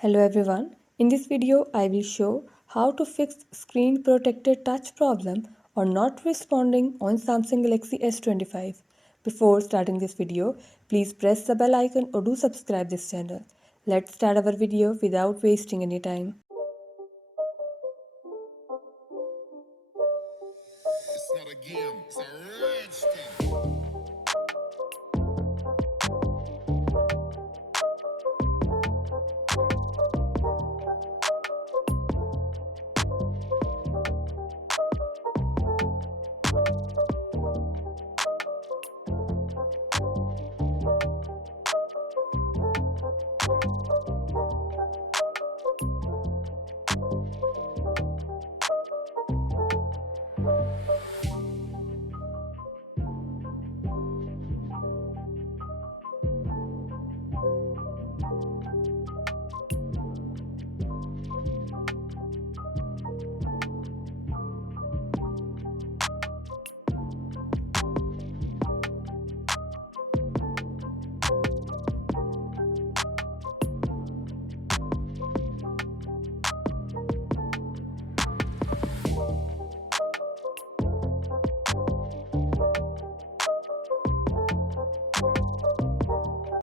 Hello everyone. In this video, I will show how to fix screen protected touch problem or not responding on Samsung Galaxy S25. Before starting this video, please press the bell icon or do subscribe this channel. Let's start our video without wasting any time.